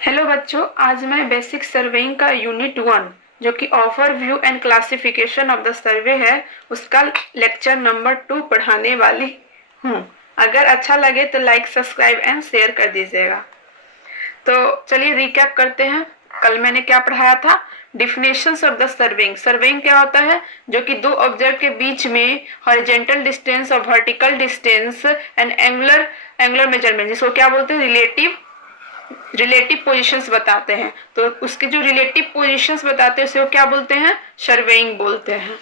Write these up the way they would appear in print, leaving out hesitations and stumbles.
Hello बच्चों, आज मैं बेसिक सर्वेइंग का यूनिट 1 जो कि offer view and classification of the survey है उसका लेक्चर नंबर 2 पढ़ाने वाली हूँ। अगर अच्छा लगे तो लाइक, सब्सक्राइब एंड शेयर कर दीजिएगा। तो चलिए रिकैप करते हैं। कल मैंने क्या पढ़ाया था? Definitions of the surveying. Surveying क्या होता है? जो कि दो ऑब्जेक्ट के बीच में हॉरिजॉन्टल डिस्टेंस और vertical distance and angular measurement, जिसको क्या बोलते हैं? रिलेटिव पोजीशंस बताते हैं। तो उसके जो रिलेटिव पोजीशंस बताते हैं उसे क्या बोलते हैं? सर्वेइंग बोलते हैं।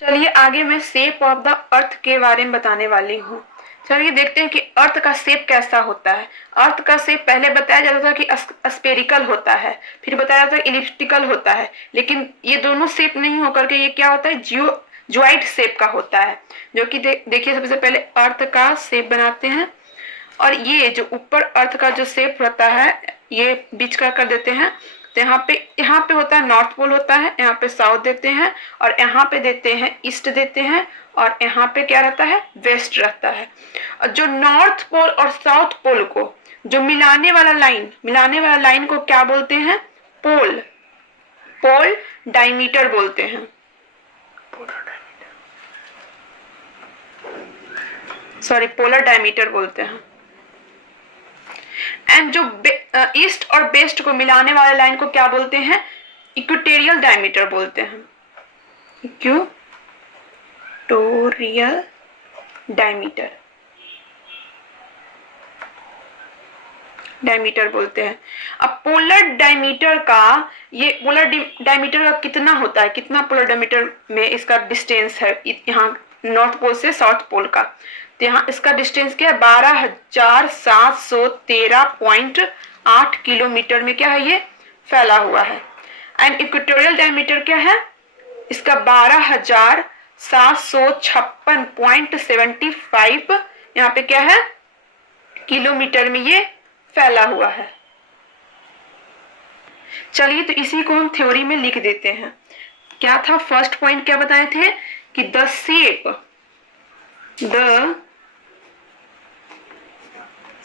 चलिए आगे मैं शेप ऑफ द अर्थ के बारे में बताने वाली हूँ। चलिए देखते हैं कि अर्थ का शेप कैसा होता है। अर्थ का शेप पहले बताया जाता था कि स्पेरिकल होता है, फिर बताया जाता है इलिप्टिकल होता है, लेकिन ये दोनों शेप नहीं होकर के ये क्या होता है? ज्वाइड शेप का होता है। जो कि देखिए सबसे पहले अर्थ का शेप बनाते हैं और ये जो ऊपर अर्थ का जो शेप होता है ये बीच का कर देते हैं। तो यहाँ पे होता है नॉर्थ पोल होता है, यहाँ पे साउथ देते हैं और यहाँ पे देते हैं ईस्ट देते हैं और यहाँ पे क्या रहता है? वेस्ट रहता है। और जो नॉर्थ पोल और साउथ पोल को जो मिलाने वाला लाइन को क्या बोलते हैं? पोल डायमीटर बोलते हैं। पोलर डायमीटर बोलते हैं। एंड जो ईस्ट और वेस्ट को मिलाने वाले लाइन को क्या बोलते हैं? इक्वेटोरियल डायमीटर बोलते हैं। इक्वेटोरियल डायमीटर बोलते हैं। अब पोलर डायमीटर का कितना होता है? कितना पोलर डायमीटर में इसका डिस्टेंस है यहाँ नॉर्थ पोल से साउथ पोल का? तो यहाँ इसका डिस्टेंस क्या है? 12,713.8 किलोमीटर में क्या है? ये फैला हुआ है। एंड इक्वेटोरियल डायमीटर क्या है? इसका 12,756.75 यहाँ पे क्या है? किलोमीटर में ये फैला हुआ है। चलिए तो इसी को हम थ्योरी में लिख देते हैं। क्या था फर्स्ट पॉइंट? क्या बताए थे कि the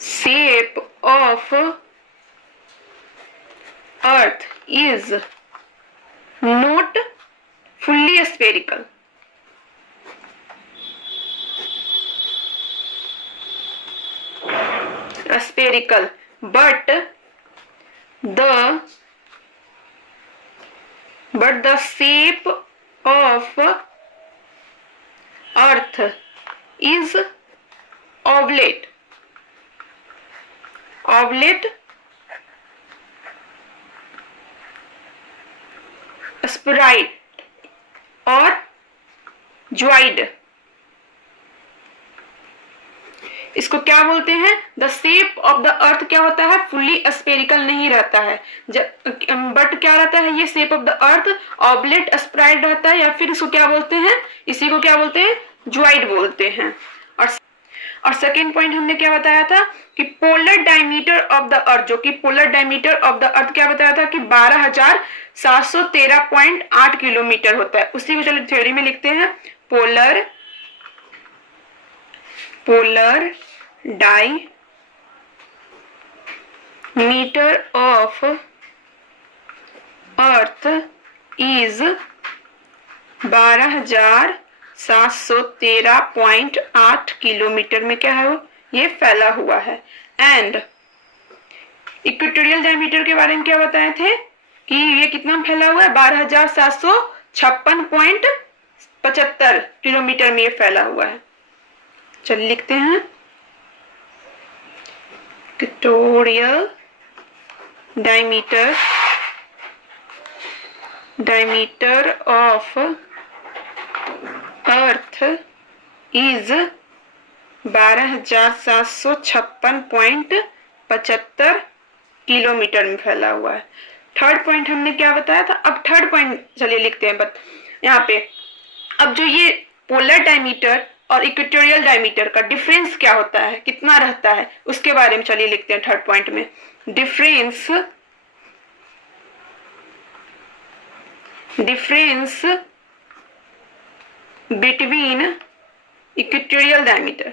shape of earth is not fully spherical. But the shape of earth is oblate, स्पेराइड और ज्वाइड। इसको क्या बोलते हैं? द शेप ऑफ द अर्थ क्या होता है? फुल्ली स्पेरिकल नहीं रहता है, बट क्या रहता है? ये shape of the earth oblate spheroid रहता है, या फिर इसको क्या बोलते हैं? इसी को क्या बोलते हैं? ज्वाइड बोलते हैं। और सेकेंड पॉइंट हमने क्या बताया था कि पोलर डायमीटर ऑफ द अर्थ, जो कि पोलर डायमीटर ऑफ द अर्थ क्या बताया था कि 12,713.8 किलोमीटर होता है। उसी को चलो थ्योरी में लिखते हैं। Polar diameter of earth is 12,713.8 kilometre में क्या है? वो ये फैला हुआ है। एंड इक्वेटोरियल डायमीटर के बारे में क्या बताए थे कि ये कितना फैला हुआ है? 12,756.75 किलोमीटर में ये फैला हुआ है। चलिए लिखते हैं equatorial diameter of earth is 12,756.75 kilometre में फैला हुआ है। थर्ड पॉइंट हमने क्या बताया था? अब थर्ड पॉइंट चलिए लिखते हैं यहाँ पे। अब जो ये पोलर डायमीटर और इक्वेटोरियल डायमीटर का डिफरेंस क्या होता है, कितना रहता है, उसके बारे में चलिए लिखते हैं थर्ड पॉइंट में। Difference between equatorial diameter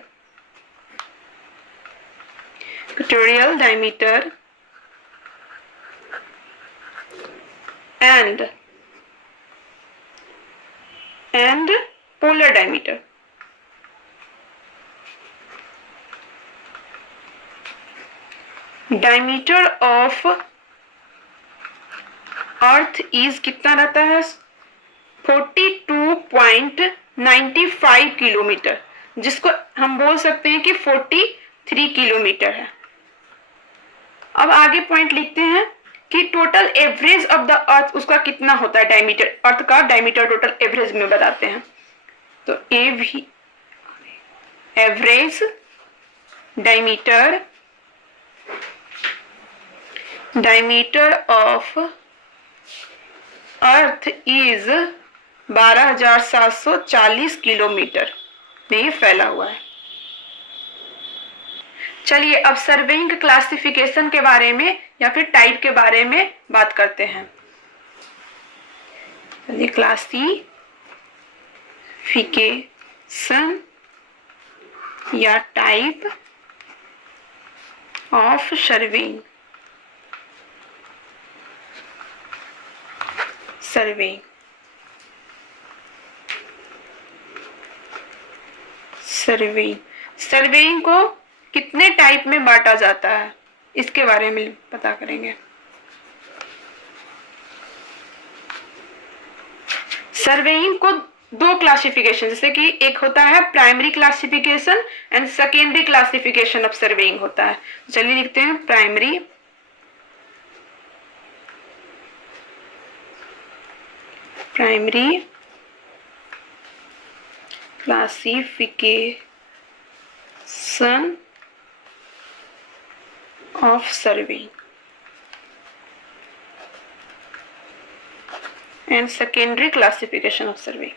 and polar diameter. Diameter of earth is कितना रहता है 42.95 किलोमीटर, जिसको हम बोल सकते हैं कि 43 किलोमीटर है। अब आगे पॉइंट लिखते हैं कि टोटल एवरेज ऑफ द अर्थ उसका कितना होता है, डायमीटर, अर्थ का डायमीटर टोटल एवरेज में बताते हैं। तो average diameter of earth is 12,740 kilometre में ये फैला हुआ है। चलिए अब सर्वेइंग क्लासिफिकेशन के बारे में या फिर टाइप के बारे में बात करते हैं। चलिए क्लासिफिकेशन या टाइप ऑफ सर्वेइंग। सर्वेइंग को कितने टाइप में बांटा जाता है इसके बारे में पता करेंगे। सर्वेइंग को दो क्लासिफिकेशन, जैसे कि एक होता है primary classification and secondary classification of surveying होता है। चलिए लिखते हैं primary classification of surveying and secondary classification of surveying.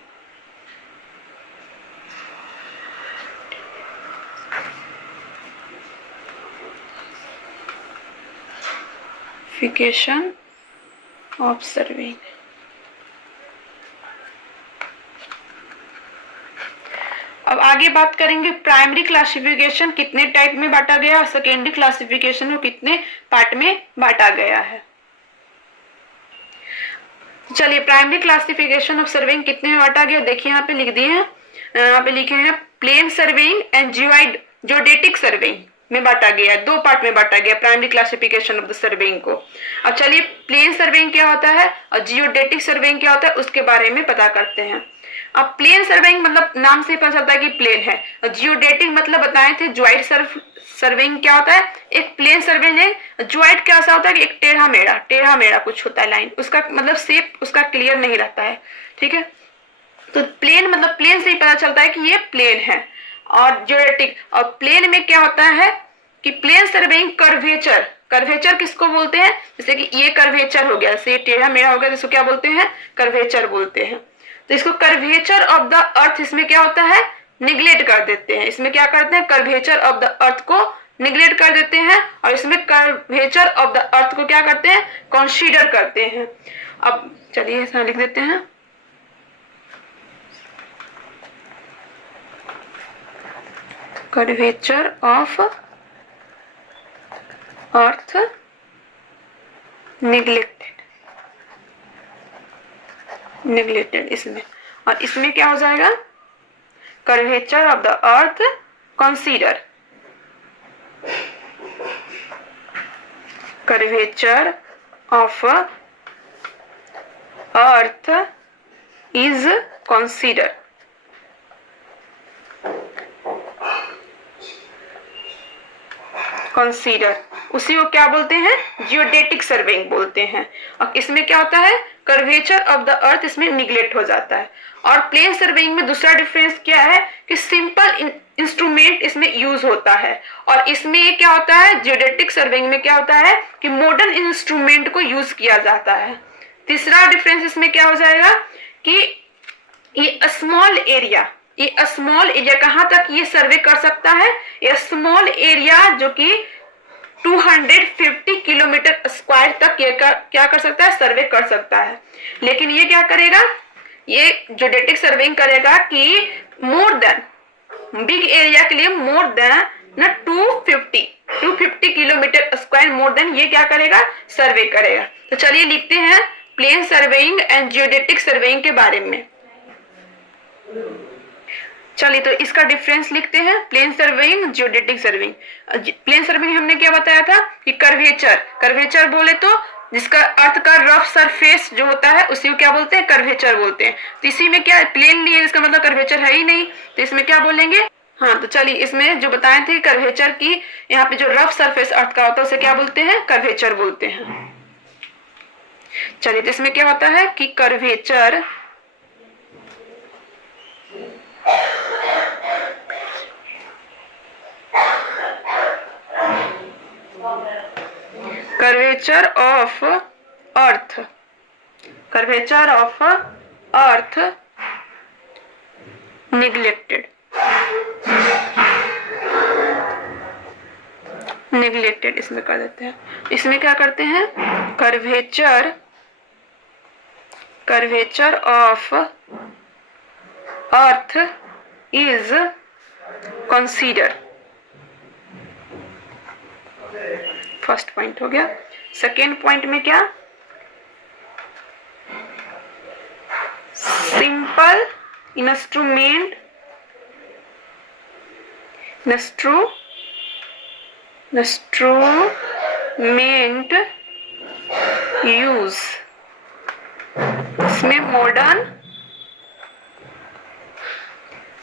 Classification of surveying. अब आगे बात करेंगे प्राइमरी क्लासिफिकेशन कितने टाइप में बांटा गया और सेकेंडरी क्लासिफिकेशन को कितने पार्ट में बांटा गया है। चलिए प्राइमरी क्लासिफिकेशन ऑफ सर्वेइंग कितने में बांटा गया, देखिए यहाँ पे लिख दिए हैं, यहाँ पे लिखे हैं plane surveying and geodetic surveying में बांटा गया है। दो पार्ट में बांटा गया primary classification of the surveying को। अब चलिए प्लेन सर्वेइंग क्या होता है और जियोडेटिक सर्वेइंग क्या होता है उसके बारे में पता करते हैं। अब प्लेन सर्वेइंग मतलब नाम से पता चलता है कि प्लेन है, और जियोडेटिक मतलब बताए थे ज्वाइड सर्वेइंग क्या होता है, एक प्लेन सर्वेइंग है। ज्वाइड कैसा होता है कि एक टेढ़ा मेढ़ा कुछ होता है लाइन, उसका मतलब शेप उसका क्लियर नहीं रहता है, ठीक है। तो प्लेन मतलब प्लेन से ही पता चलता है कि ये प्लेन है। और जियोडेटिक और प्लेन में क्या होता है कि प्लेन सर्वेइंग कर्वेचर किसको बोलते हैं, जैसे कि ये कर्वेचर हो गया, जैसे ये टेढ़ा मेढ़ा हो गया, जिसको क्या बोलते हैं कर्वेचर बोलते हैं। तो इसको कर्वेचर ऑफ द अर्थ इसमें क्या होता है निगलेक्ट कर देते हैं, इसमें क्या करते हैं कर्वेचर ऑफ द अर्थ को निगलेक्ट कर देते हैं, और इसमें कर्वेचर ऑफ द अर्थ को क्या करते हैं कंसीडर करते हैं। अब चलिए इसमें लिख देते हैं कर्वेचर ऑफ अर्थ निगलेक्टेड इसमें, और इसमें क्या हो जाएगा curvature of the earth consider. Curvature of earth is consider. उसी को क्या बोलते हैं जियोडेटिक सर्वेइंग बोलते हैं। और इसमें क्या होता है कर्वेचर ऑफ द अर्थ इसमें निगलेक्ट हो जाता है। और प्लेन सर्वेइंग में दूसरा डिफरेंस क्या है कि सिंपल इंस्ट्रूमेंट इसमें यूज होता है, और इसमें क्या होता है जियोडेटिक सर्वेइंग में क्या होता है कि मॉडर्न इंस्ट्रूमेंट को यूज किया जाता है। तीसरा डिफरेंस इसमें क्या हो जाएगा कि ये स्मॉल एरिया कहाँ तक ये सर्वे कर सकता है, ये स्मॉल एरिया जो कि 250 किलोमीटर स्क्वायर तक ये क्या कर सकता है सर्वे कर सकता है। लेकिन ये क्या करेगा, ये जियोडेटिक सर्वेइंग करेगा कि मोर देन बिग एरिया के लिए more than 250 kilometre square more than ये क्या करेगा सर्वे करेगा। तो चलिए लिखते हैं plane surveying and geodetic surveying के बारे में। चलिए तो इसका डिफरेंस लिखते हैं, plane surveying, geodetic surveying. Plane surveying हमने क्या बताया था कि कर्वेचर बोले तो जिसका अर्थ का रफ सरफेस जो होता है उसी को क्या बोलते हैं, कर्वेचर बोलते हैं। तो इसी में क्या प्लेन लिए इसका मतलब कर्वेचर है ही नहीं, तो इसमें क्या बोलेंगे। हाँ तो चलिए इसमें जो बताए थे कर्वेचर की, यहाँ पे जो रफ सरफेस अर्थ का होता है उसे क्या बोलते हैं, कर्वेचर बोलते हैं। चलिए तो इसमें क्या होता है कि कर्वेचर ऑफ अर्थ निग्लेक्टेड इसमें कर देते हैं। इसमें क्या करते हैं, curvature of earth is consider. First point हो गया। सेकेंड पॉइंट में क्या, सिंपल इंस्ट्रूमेंट यूज। इसमें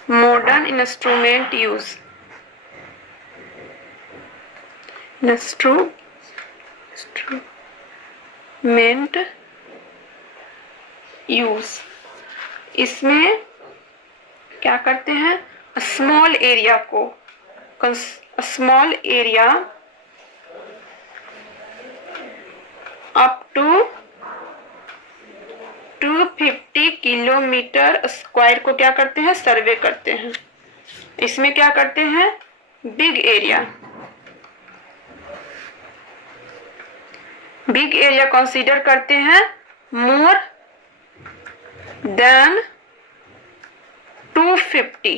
मॉडर्न इंस्ट्रूमेंट यूज, इसमें क्या करते हैं, small area up to 250 kilometre square को क्या करते हैं, सर्वे करते हैं। इसमें क्या करते हैं, बिग एरिया कंसीडर करते हैं मोर देन 250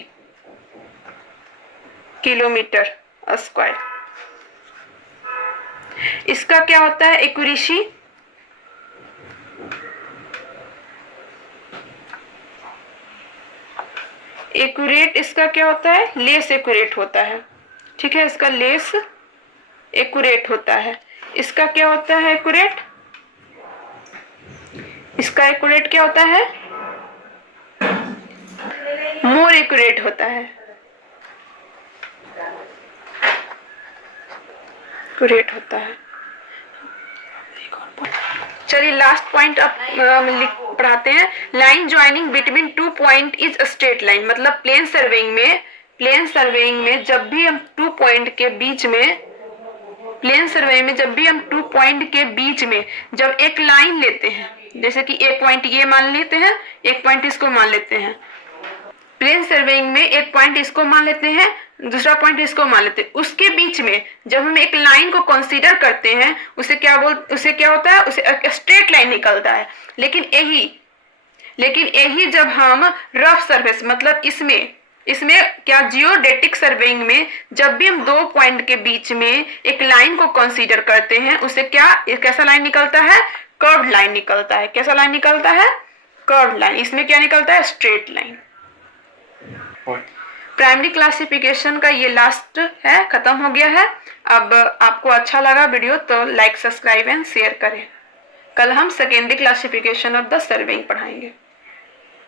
किलोमीटर स्क्वायर। इसका क्या होता है, एक्यूरेसी। एक्यूरेट इसका क्या होता है, लेस एक्यूरेट होता है। ठीक है, इसका लेस एक्यूरेट होता है। इसका क्या होता है एक्यूरेट, इसका एक्यूरेट क्या होता है, मोर एक्यूरेट होता है, एक्यूरेट होता है। चलिए लास्ट पॉइंट अब पढ़ाते हैं। Line joining between 2 point is straight line. मतलब प्लेन सर्वेइंग में जब भी हम 2 पॉइंट के बीच में, जब 2 पॉइंट के बीच में जब एक लाइन लेते हैं, जैसे कि एक पॉइंट ये मान लेते हैं, एक पॉइंट इसको मान लेते हैं। प्लेन सर्वेइंग में एक पॉइंट इसको मान लेते हैं, दूसरा पॉइंट इसको मान लेते हैं। उसके बीच में जब हम एक लाइन को कंसीडर करते हैं उसे क्या होता है, उसे एक स्ट्रेट लाइन निकलता है। लेकिन यही जब हम रफ सरफेस, मतलब इसमें क्या जियोडेटिक सर्वेइंग में जब भी हम 2 पॉइंट के बीच में एक लाइन को कंसीडर करते हैं उसे कैसा लाइन निकलता है, कर्व्ड लाइन निकलता है। कैसा लाइन निकलता है, कर्व्ड लाइन। इसमें क्या निकलता है, स्ट्रेट लाइन। प्राइमरी क्लासिफिकेशन का ये लास्ट है, खत्म हो गया है। अब आपको अच्छा लगा वीडियो तो लाइक, सब्सक्राइब एंड शेयर करें। कल हम secondary classification of the surveying पढ़ाएंगे।